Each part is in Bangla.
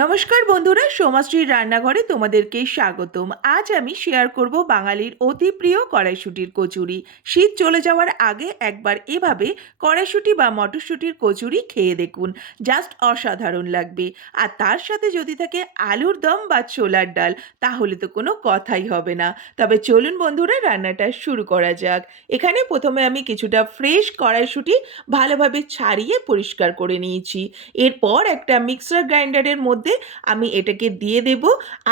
নমস্কার বন্ধুরা, সোমাশ্রীর রান্নাঘরে তোমাদেরকে স্বাগতম। আজ আমি শেয়ার করব বাঙালির অতি প্রিয় কড়াইশুঁটির কচুরি। শীত চলে যাওয়ার আগে একবার এভাবে কড়াইশুঁটি বা মটরশুঁটির কচুরি খেয়ে দেখুন, জাস্ট অসাধারণ লাগবে। আর তার সাথে যদি থাকে আলুর দম বা ছোলার ডাল, তাহলে তো কোনো কথাই হবে না। তবে চলুন বন্ধুরা, রান্নাটা শুরু করা যাক। এখানে প্রথমে আমি কিছুটা ফ্রেশ কড়াইশুঁটি ভালোভাবে ছাড়িয়ে পরিষ্কার করে নিয়েছি। এরপর একটা মিক্সার গ্রাইন্ডারের মধ্যে আমি এটাকে দিয়ে দেব,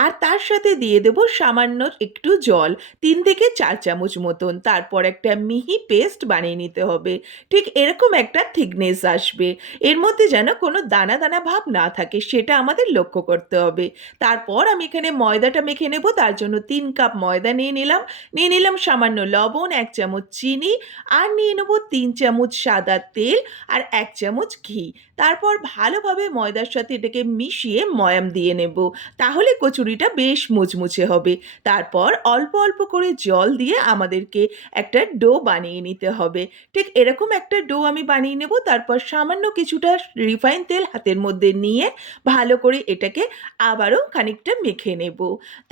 আর তার সাথে দিয়ে দেব সামান্য একটু জল, 3 থেকে 4 চামচ মতন। তারপর একটা মিহি পেস্ট বানিয়ে নিতে হবে। ঠিক এরকম একটা থিকনেস আসবে, এর মধ্যে যেন কোনো দানা দানা ভাব না থাকে, সেটা আমাদের লক্ষ্য করতে হবে। তারপর আমি এখানে ময়দাটা মেখে নেব। তার জন্য 3 কাপ ময়দা নিয়ে নিলাম সামান্য লবণ, 1 চামচ চিনি, আর নিয়ে নেব 3 চামচ সাদা তেল আর 1 চামচ ঘি। তারপর ভালোভাবে ময়দার সাথে এটাকে মিশিয়ে ময়াম দিয়ে নেব, তাহলে কচুরিটা বেশ মুচমুচে হবে। তারপর অল্প অল্প করে জল দিয়ে আমাদেরকে একটা ডো বানিয়ে নিতে হবে। ঠিক এরকম একটা ডো আমি বানিয়ে নেব। তারপর সামান্য কিছুটা রিফাইন তেল হাতের মধ্যে নিয়ে ভালো করে এটাকে আবারও খানিকটা মেখে নেব।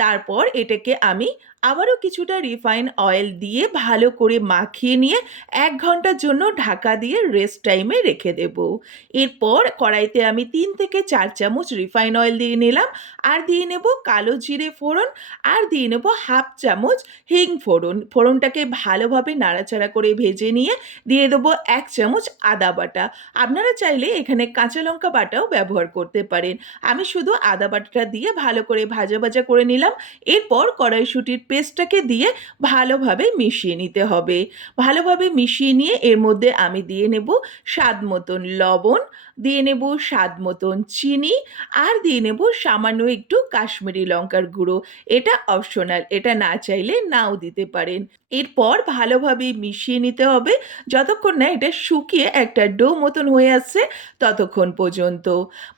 তারপর এটাকে আমি আবারও কিছুটা রিফাইন অয়েল দিয়ে ভালো করে মাখিয়ে নিয়ে 1 ঘন্টার জন্য ঢাকা দিয়ে রেস্ট টাইমে রেখে দেব। এরপর কড়াইতে আমি 3 থেকে 4 চামচ রিফাইন অয়েল দিয়ে নিলাম, আর দিয়ে নেব কালো জিরে ফোড়ন, আর দিয়ে নেব 1/2 চামচ হিং ফোড়ন। ফোড়নটাকে ভালোভাবে নাড়াচাড়া করে ভেজে নিয়ে দিয়ে দেবো 1 চামচ আদা বাটা। আপনারা চাইলে এখানে কাঁচা লঙ্কা বাটাও ব্যবহার করতে পারেন। আমি শুধু আদা বাটাটা দিয়ে ভালো করে ভাজা ভাজা করে নিলাম। এরপর কড়াইশুঁটির পেস্টটাকে দিয়ে ভালোভাবে মিশিয়ে নিতে হবে। ভালোভাবে মিশিয়ে নিয়ে এর মধ্যে আমি দিয়ে নেব স্বাদ মতন লবণ, দিয়ে নেব স্বাদ মতন চিনি, আর দিয়ে নেব সামান্য একটু কাশ্মীরি লঙ্কার গুঁড়ো। এটা অপশনাল, এটা না চাইলে নাও দিতে পারেন। এরপর ভালোভাবে মিশিয়ে নিতে হবে যতক্ষণ না এটা শুকিয়ে একটা ডো মতন হয়ে আসছে, ততক্ষণ পর্যন্ত।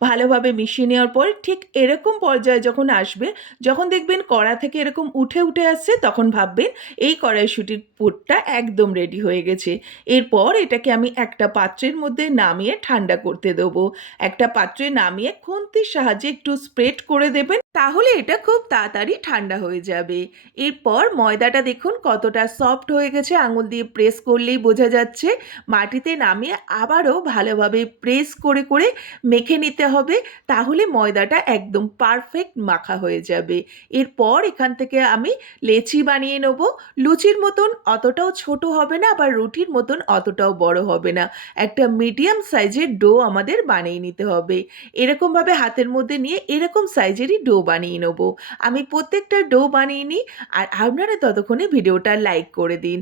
ভালোভাবে মিশিয়ে নেওয়ার পর ঠিক এরকম পর্যায়ে যখন আসবে, যখন দেখবেন কড়া থেকে এরকম উঠে উঠে আসছে, তখন ভাববেন এই কড়াইশুঁটির পুরটা একদম রেডি হয়ে গেছে। এরপর এটাকে আমি একটা পাত্রের মধ্যে নামিয়ে ঠান্ডা করতে দেবো। একটা পাত্রে নামিয়ে খুন্তির সাহায্যে একটু স্প্রেড করে দেবেন, তাহলে এটা খুব তাড়াতাড়ি ঠান্ডা হয়ে যাবে। এরপর ময়দাটা দেখুন কতটা সফট হয়ে গেছে, আঙুল দিয়ে প্রেস করলেই বোঝা যাচ্ছে। মাটিতে নামিয়ে আবারও ভালোভাবে প্রেস করে করে মেখে নিতে হবে, তাহলে ময়দাটা একদম পারফেক্ট মাখা হয়ে যাবে। এরপর এখান থেকে আমি লেচি বানিয়ে নেব। লুচির মতন অতটাও ছোট হবে না, আবার রুটির মতন অতটাও বড় হবে না। একটা মিডিয়াম সাইজের ডো আমাদের বানিয়ে নিতে হবে। এরকমভাবে হাতের মধ্যে নিয়ে এরকম সাইজেরই ডো বানিয়ে নেব। আমি প্রত্যেকটা ডো বানিয়ে নিই, আর আপনারা ততক্ষণে ভিডিওটা লাইক করে দিন।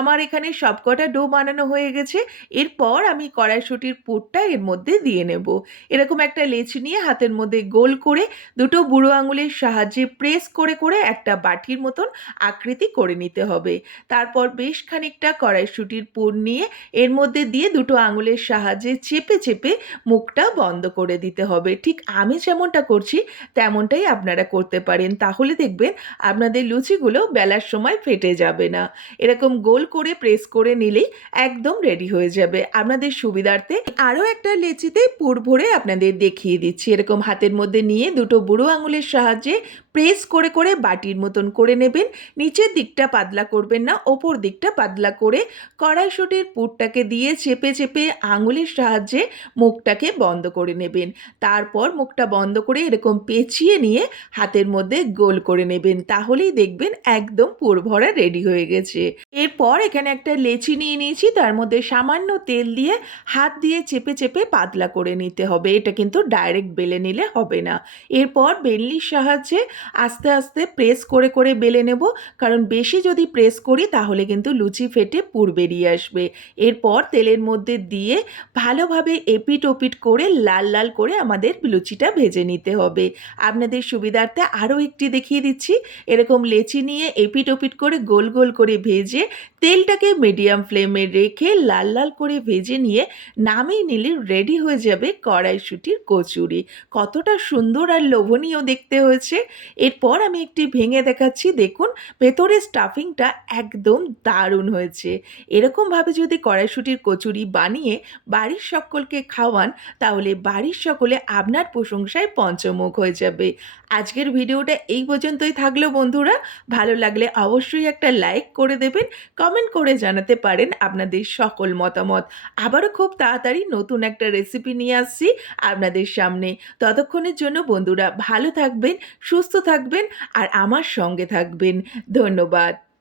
আমার এখানে সবকটা ডো বানানো হয়ে গেছে। এরপর আমি কড়াইশুঁটির পুরটা এর মধ্যে দিয়ে নেব। এরকম একটা লেচি নিয়ে হাতের মধ্যে গোল করে দুটো বুড়ো আঙুলের সাহায্যে প্রেস করে করে একটা বাটির মতন আকৃতি করে নিতে হবে। তারপর বেশ খানিকটা কড়াইশুঁটির পুর নিয়ে এর মধ্যে দিয়ে দুটো আঙুলের সাহায্যে চেপে চেপে মুখটা বন্ধ করে দিতে হবে। ঠিক আমি যেমনটা করছি তেমনটাই আপনারা করতে পারেন, তাহলে দেখবেন আপনাদের লুচিগুলো বেলার সময় ফেটে যাবে না। এরকম গোল করে প্রেস করে নিলেই একদম রেডি হয়ে যাবে। আপনাদের সুবিধার্থে আরও একটা লেচিতে পুর ভরে আপনাদের দেখিয়ে দিচ্ছি। এরকম হাতের মধ্যে নিয়ে দুটো বুড়ো আঙুলের সাহায্যে প্রেস করে করে বাটির মতন করে নেবেন। নিচের দিকটা পাতলা করবেন না, ওপর দিকটা পাতলা করে কড়াইশুঁটির পুরটাকে দিয়ে চেপে চেপে আঙুলের সাহায্যে মুখটাকে বন্ধ করে নেবেন। তারপর মুখটা বন্ধ করে এরকম পেঁচিয়ে নিয়ে হাতের মধ্যে গোল করে নেবেন, তাহলেই দেখবেন একদম পুর ভরা রেডি হয়ে গেছে। এরপর এখানে একটা লেচি নিয়ে নিয়েছি, তার মধ্যে সামান্য তেল দিয়ে হাত দিয়ে চেপে চেপে পাতলা করে নিতে হবে। এটা কিন্তু ডাইরেক্ট বেলে নিলে হবে না। এরপর বেলনির সাহায্যে আস্তে আস্তে প্রেস করে করে বেলে নেব, কারণ বেশি যদি প্রেস করি তাহলে কিন্তু লুচি ফেটে পুর বেরিয়ে আসবে। এরপর তেলের মধ্যে দিয়ে ভালোভাবে এপিট ওপিট করে লাল লাল করে আমাদের লুচিটা ভেজে নিতে হবে। আপনাদের সুবিধার্থে আরও একটি দেখিয়ে দিচ্ছি। এরকম লেচি নিয়ে এপিট ওপিট করে গোল গোল করে ভেজে তেলটাকে মিডিয়াম ফ্লেমে রেখে লাল লাল করে ভেজে নিয়ে নামিয়ে নিলে রেডি হয়ে যাবে কড়াইশুঁটির কচুরি। কতটা সুন্দর আর লোভনীয় দেখতে হয়েছে। এরপর আমি একটি ভেঙে দেখাচ্ছি। দেখুন ভেতরের স্টাফিংটা একদম দারুণ হয়েছে। এরকমভাবে যদি কড়াইশুঁটির কচুরি বানিয়ে বাড়ির সকলকে খাওয়ান, তাহলে বাড়ির সকলে আপনার প্রশংসায় পঞ্চমুখ হয়ে যাবে। আজকের ভিডিওটা এই পর্যন্তই থাকলো বন্ধুরা। ভালো লাগলে অবশ্যই একটা লাইক করে দেবেন। কমেন্ট করে জানাতে পারেন আপনাদের সকল মতামত। আবারও খুব তাড়াতাড়ি নতুন একটা রেসিপি নিয়ে আসছি আপনাদের সামনে। ততক্ষণের জন্য বন্ধুরা ভালো থাকবেন, সুস্থ থাকবেন আর আমার সঙ্গে থাকবেন। ধন্যবাদ।